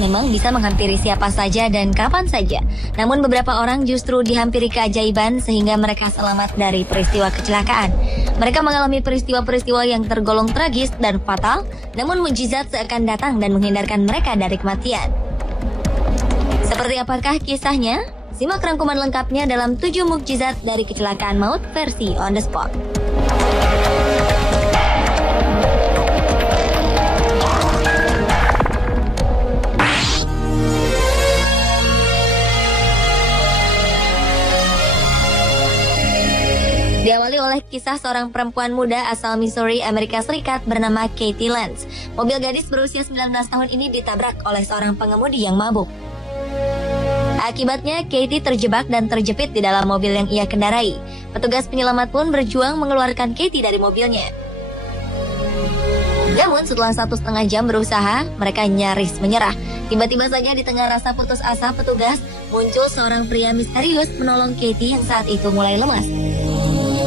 memang bisa menghampiri siapa saja dan kapan saja. Namun beberapa orang justru dihampiri keajaiban sehingga mereka selamat dari peristiwa kecelakaan. Mereka mengalami peristiwa-peristiwa yang tergolong tragis dan fatal, namun mukjizat seakan datang dan menghindarkan mereka dari kematian. Seperti apakah kisahnya? Simak rangkuman lengkapnya dalam 7 mukjizat dari kecelakaan maut versi On The Spot. Diawali oleh kisah seorang perempuan muda asal Missouri, Amerika Serikat bernama Katie Lentz. Mobil gadis berusia 19 tahun ini ditabrak oleh seorang pengemudi yang mabuk. Akibatnya, Katie terjebak dan terjepit di dalam mobil yang ia kendarai. Petugas penyelamat pun berjuang mengeluarkan Katie dari mobilnya. Namun setelah 1,5 jam berusaha, mereka nyaris menyerah. Tiba-tiba saja di tengah rasa putus asa petugas, muncul seorang pria misterius menolong Katie yang saat itu mulai lemas.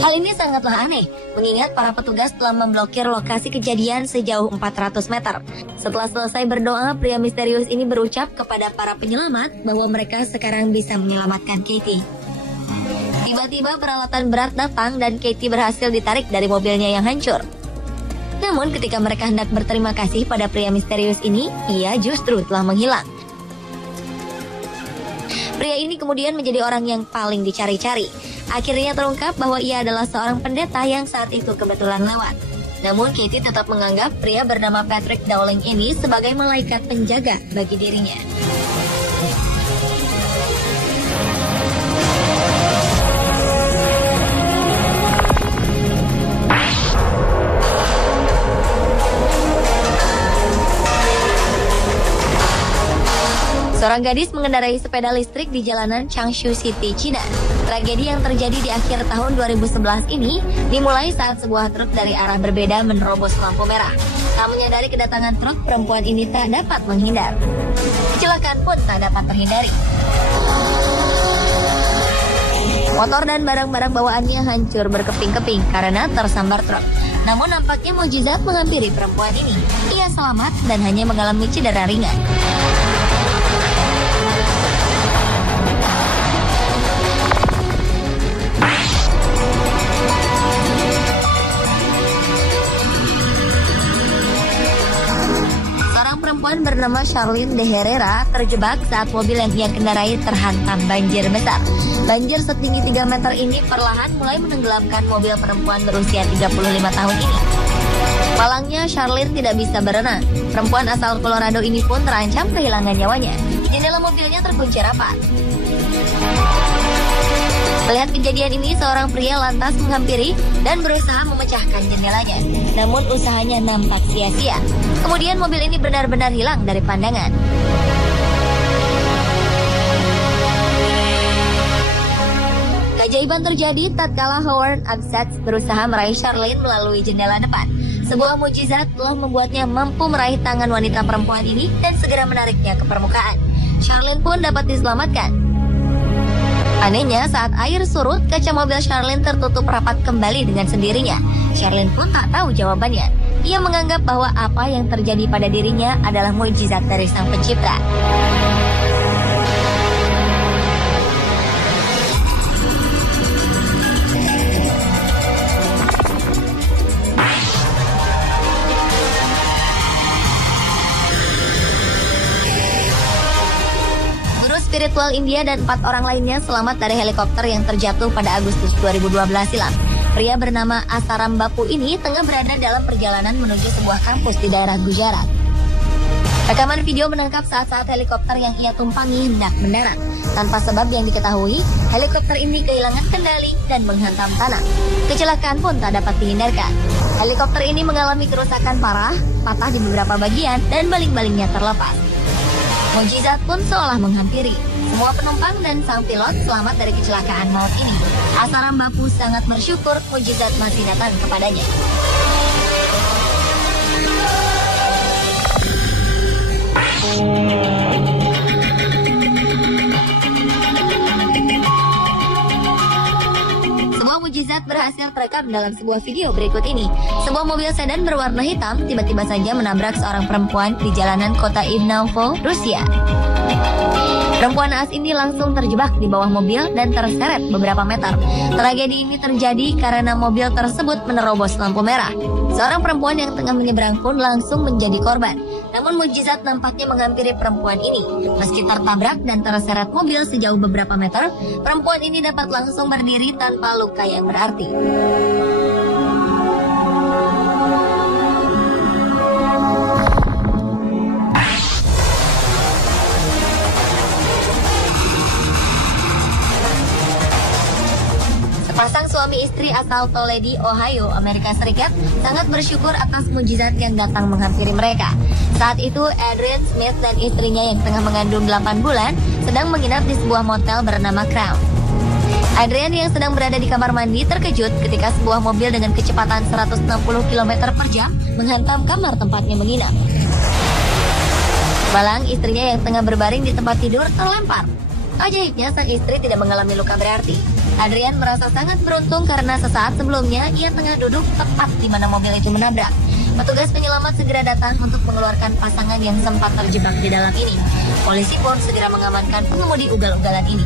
Hal ini sangatlah aneh, mengingat para petugas telah memblokir lokasi kejadian sejauh 400 meter. Setelah selesai berdoa, pria misterius ini berucap kepada para penyelamat bahwa mereka sekarang bisa menyelamatkan Katie. Tiba-tiba peralatan berat datang dan Katie berhasil ditarik dari mobilnya yang hancur. Namun ketika mereka hendak berterima kasih pada pria misterius ini, ia justru telah menghilang. Pria ini kemudian menjadi orang yang paling dicari-cari. Akhirnya terungkap bahwa ia adalah seorang pendeta yang saat itu kebetulan lewat. Namun Katie tetap menganggap pria bernama Patrick Dowling ini sebagai malaikat penjaga bagi dirinya. Seorang gadis mengendarai sepeda listrik di jalanan Changshu City, China. Tragedi yang terjadi di akhir tahun 2011 ini dimulai saat sebuah truk dari arah berbeda menerobos lampu merah. Tak menyadari kedatangan truk, perempuan ini tak dapat menghindar. Kecelakaan pun tak dapat terhindari. Motor dan barang-barang bawaannya hancur berkeping-keping karena tersambar truk. Namun nampaknya mukjizat menghampiri perempuan ini. Ia selamat dan hanya mengalami cedera ringan. Perempuan bernama Charlene de Herrera terjebak saat mobil yang ia kendarai terhantam banjir besar. Banjir setinggi 3 meter ini perlahan mulai menenggelamkan mobil perempuan berusia 35 tahun ini. Malangnya, Charlene tidak bisa berenang. Perempuan asal Colorado ini pun terancam kehilangan nyawanya. Jendela mobilnya terkunci rapat. Melihat kejadian ini, seorang pria lantas menghampiri dan berusaha memecahkan jendelanya. Namun usahanya nampak sia-sia. Kemudian mobil ini benar-benar hilang dari pandangan. Keajaiban terjadi tatkala Howard Absatz berusaha meraih Charlene melalui jendela depan. Sebuah mukjizat telah membuatnya mampu meraih tangan wanita perempuan ini dan segera menariknya ke permukaan. Charlene pun dapat diselamatkan. Anehnya, saat air surut, kaca mobil Charlene tertutup rapat kembali dengan sendirinya. Charlene pun tak tahu jawabannya. Ia menganggap bahwa apa yang terjadi pada dirinya adalah mukjizat dari Sang Pencipta. Spiritual India dan 4 orang lainnya selamat dari helikopter yang terjatuh pada Agustus 2012 silam. Pria bernama Asaram Bapu ini tengah berada dalam perjalanan menuju sebuah kampus di daerah Gujarat. Rekaman video menangkap saat-saat helikopter yang ia tumpangi hendak mendarat. Tanpa sebab yang diketahui, helikopter ini kehilangan kendali dan menghantam tanah. Kecelakaan pun tak dapat dihindarkan. Helikopter ini mengalami kerusakan parah, patah di beberapa bagian, dan baling-balingnya terlepas. Mukjizat pun seolah menghampiri. Semua penumpang dan sang pilot selamat dari kecelakaan maut ini. Asaram Bapu sangat bersyukur mukjizat masih datang kepadanya. mujizat berhasil terekam dalam sebuah video berikut ini. Sebuah mobil sedan berwarna hitam tiba-tiba saja menabrak seorang perempuan di jalanan kota Ivanovo, Rusia. Perempuan naas ini langsung terjebak di bawah mobil dan terseret beberapa meter. Tragedi ini terjadi karena mobil tersebut menerobos lampu merah. Seorang perempuan yang tengah menyeberang pun langsung menjadi korban. Namun mujizat nampaknya menghampiri perempuan ini. Meski tertabrak dan terseret mobil sejauh beberapa meter, perempuan ini dapat langsung berdiri tanpa luka yang berarti. Sepasang suami istri asal Toledo, Ohio, Amerika Serikat sangat bersyukur atas mujizat yang datang menghampiri mereka. Saat itu, Adrian Smith dan istrinya yang tengah mengandung 8 bulan sedang menginap di sebuah motel bernama Crown. Adrian yang sedang berada di kamar mandi terkejut ketika sebuah mobil dengan kecepatan 160 km per jam menghantam kamar tempatnya menginap. Malang, istrinya yang tengah berbaring di tempat tidur terlempar. Ajaibnya, sang istri tidak mengalami luka berarti. Adrian merasa sangat beruntung karena sesaat sebelumnya ia tengah duduk tepat di mana mobil itu menabrak. Petugas penyelamat segera datang untuk mengeluarkan pasangan yang sempat terjebak di dalam ini. Polisi pun segera mengamankan pengemudi ugal-ugalan ini.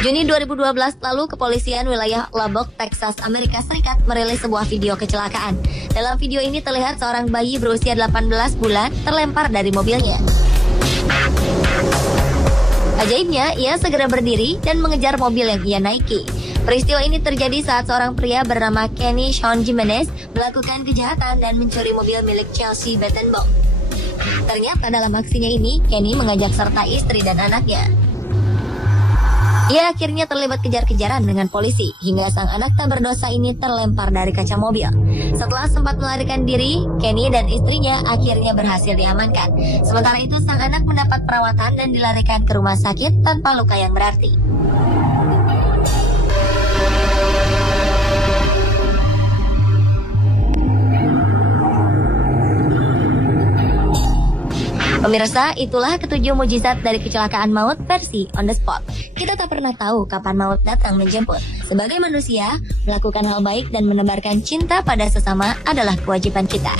Juni 2012 lalu, kepolisian wilayah Lubbock, Texas, Amerika Serikat merilis sebuah video kecelakaan. Dalam video ini terlihat seorang bayi berusia 18 bulan terlempar dari mobilnya. Ajaibnya, ia segera berdiri dan mengejar mobil yang ia naiki. Peristiwa ini terjadi saat seorang pria bernama Kenny Sean Jimenez melakukan kejahatan dan mencuri mobil milik Chelsea Bettenbaugh. Ternyata dalam aksinya ini, Kenny mengajak serta istri dan anaknya. Ia akhirnya terlibat kejar-kejaran dengan polisi, hingga sang anak tak berdosa ini terlempar dari kaca mobil. Setelah sempat melarikan diri, Kenny dan istrinya akhirnya berhasil diamankan. Sementara itu, sang anak mendapat perawatan dan dilarikan ke rumah sakit tanpa luka yang berarti. Pemirsa, itulah ketujuh mujizat dari kecelakaan maut versi on the spot. Kita tak pernah tahu kapan maut datang menjemput. Sebagai manusia, melakukan hal baik dan menebarkan cinta pada sesama adalah kewajiban kita.